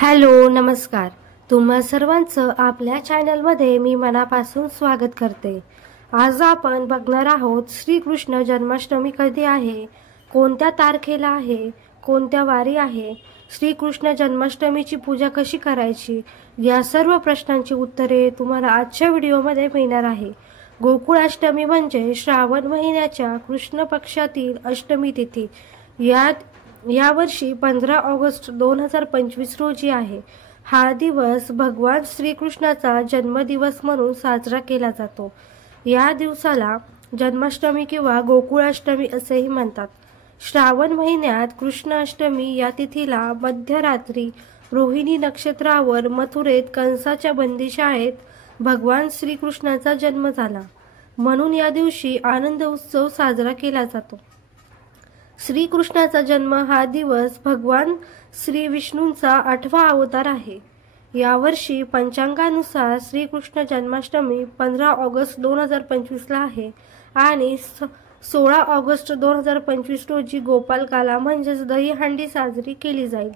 Hello नमस्कार। तुम्हा सर्वांचं आपल्या चॅनलमध्ये मी मनापासून स्वागत करते। आज आपण बघणार आहोत श्रीकृष्ण जन्माष्टमी कधी आहे, कोणत्या तारखेला आहे, कोणत्या वारी आहे, श्रीकृष्ण जन्माष्टमीची पूजा कशी करायची, या सर्व प्रश्नांची उत्तरे तुम्हाला आजच्या व्हिडिओमध्ये मिळणार आहे। गोकुळाष्टमी म्हणजे श्रावण महिन्याच्या कृष्ण पक्षातील अष्टमी तिथी। यावर्षी 15 ऑगस्ट 2025 रोजी आहे। हा दिवस भगवान श्रीकृष्णाचा जन्मदिवस म्हणून साजरा केला जातो। या दिवसाला जन्माष्टमी किंवा गोकुळाष्टमी असेही म्हणतात। श्रावण महिन्यात कृष्णाष्टमी या तिथीला मध्यरात्री रोहिणी नक्षत्रावर मथुरेत कंसाच्या बंदीशाळेत भगवान श्रीकृष्णाचा जन्म झाला, म्हणून या दिवशी आनंद उत्सव साजरा केला जातो। श्रीकृष्णाचा जन्म हा दिवस भगवान श्री विष्णूंचा 8वा अवतार आहे। यावर्षी पंचांगानुसार श्रीकृष्ण जन्माष्टमी 15 ऑगस्ट 2025 ला आहे आणि 16 ऑगस्ट 2025 रोजी गोपालकाला म्हणजेच दहीहंडी साजरी केली जाईल।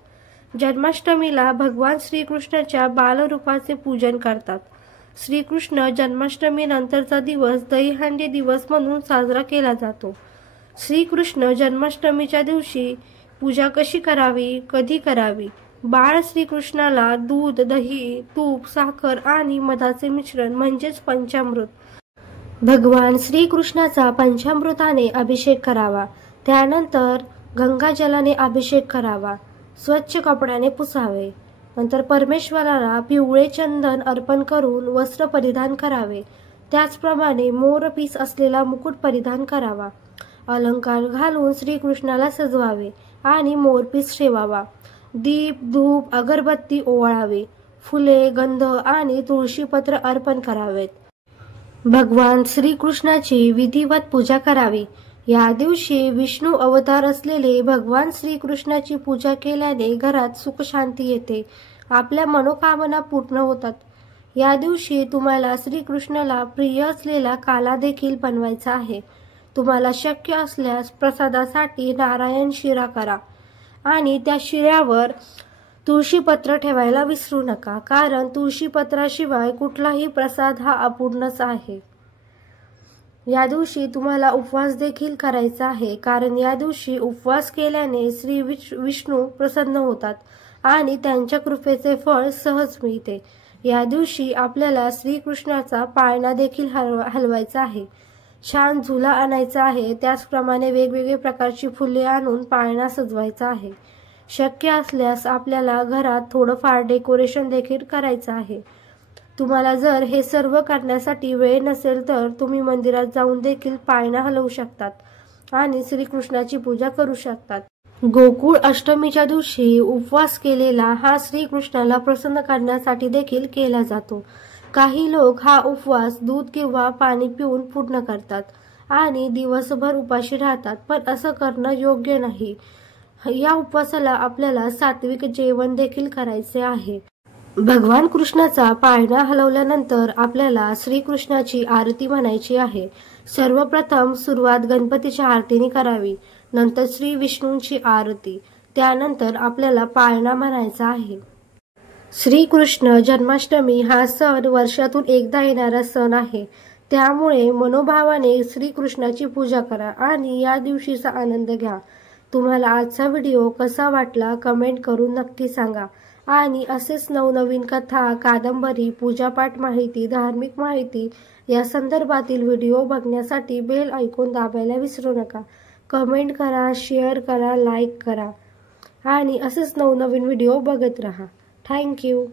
जन्माष्टमीला भगवान श्रीकृष्णाच्या बालरूपाचे पूजन करतात। श्रीकृष्ण जन्माष्टमी नंतरचा दिवस दहीहंडी दिवस म्हणून साजरा केला जातो। श्रीकृष्ण जन्माष्टमीच्या दिवशी पूजा कशी करावी, कधी करावी? बाळ श्रीकृष्णाला दूध, दही, तूप, साखर आणि मधाचे मिश्रण म्हणजेच पंचामृत, भगवान श्रीकृष्णाचा पंचामृताने अभिषेक करावा। त्यानंतर गंगाजलाने अभिषेक करावा, स्वच्छ कपड्याने पुसावे। नंतर परमेश्वराला पिवळे चंदन अर्पण करून वस्त्र परिधान करावे। त्याचप्रमाणे मोरपीस असलेला मुकुट परिधान करावा। अलंकार घालून श्रीकृष्णाला सजवावे आणि मोरपीस ठेवावा। दीप, धूप, अगरबत्ती ओवाळावे। फुले, गंध आणि तुळशीपत्र अर्पण करावेत। भगवान श्रीकृष्णाची विधिवत पूजा करावी। या दिवशी विष्णू अवतार असलेले भगवान श्रीकृष्णाची पूजा केल्याने घरात सुख शांती येते, आपल्या मनोकामना पूर्ण होतात। या दिवशी तुम्हाला श्रीकृष्णाला प्रिय असलेला काला देखील बनवायचा आहे। तुम्हाला शक्य असल्यास प्रसादासाठी नारायण शिरा करा आणि त्या शिऱ्यावर तुळशीपत्र ठेवायला विसरू नका, कारण तुळशीपत्राशिवाय कुठलाही प्रसाद हा अपूर्णच आहे। या दिवशी तुम्हाला उपवास देखील करायचा आहे, कारण या दिवशी उपवास केल्याने श्री विष्णू प्रसन्न होतात आणि त्यांच्या कृपेचे फळ सहज मिळते। या दिवशी आपल्याला श्रीकृष्णाचा पाळणा देखील हलवायचा आहे, छान झुला आणायचा आहे। त्याचप्रमाणे वेगवेगळे प्रकारची फुले आणून पाळणा सजवायचा आहे। शक्य असल्यास आपल्याला घरात थोडंफार डेकोरेशन देखील करायचं आहे। तुम्हाला जर हे सर्व करण्यासाठी वेळ नसेल तर तुम्ही मंदिरात जाऊन देखील पाळणा हलवू शकतात आणि श्रीकृष्णाची पूजा करू शकतात। गोकुळ अष्टमीच्या दिवशी उपवास केलेला हा श्रीकृष्णाला प्रसन्न करण्यासाठी देखील केला जातो। काही लोक हा उपवास दूध किंवा पाणी पिऊन पूर्ण करतात आणि दिवसभर उपाशी राहतात, पण असं करणं योग्य नाही। या उपवासाला आपल्याला सात्विक जेवण देखील करायचे आहे। भगवान कृष्णाचा पाळणा हलवल्यानंतर आपल्याला श्रीकृष्णाची आरती म्हणायची आहे। सर्वप्रथम सुरुवात गणपतीच्या आरतीने करावी, नंतर श्री विष्णूंची आरती, त्यानंतर आपल्याला पाळणा म्हणायचा आहे। श्रीकृष्ण जन्माष्टमी हा सण वर्षातून एकदा येणारा सण आहे, त्यामुळे मनोभावाने श्रीकृष्णाची पूजा करा आणि या दिवशीचा आनंद घ्या। तुम्हाला आजचा व्हिडिओ कसा वाटला कमेंट करून नक्की सांगा आणि असेच नवनवीन कथा, कादंबरी, पूजापाठ माहिती, धार्मिक माहिती या संदर्भातील व्हिडिओ बघण्यासाठी बेल आयकॉन दाबायला विसरू नका। कमेंट करा, शेअर करा, लाईक करा आणि असेच नवनवीन व्हिडिओ बघत राहा। Thank you.